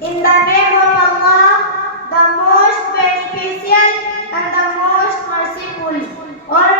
In the name of Allah, the most beneficent and the most merciful. All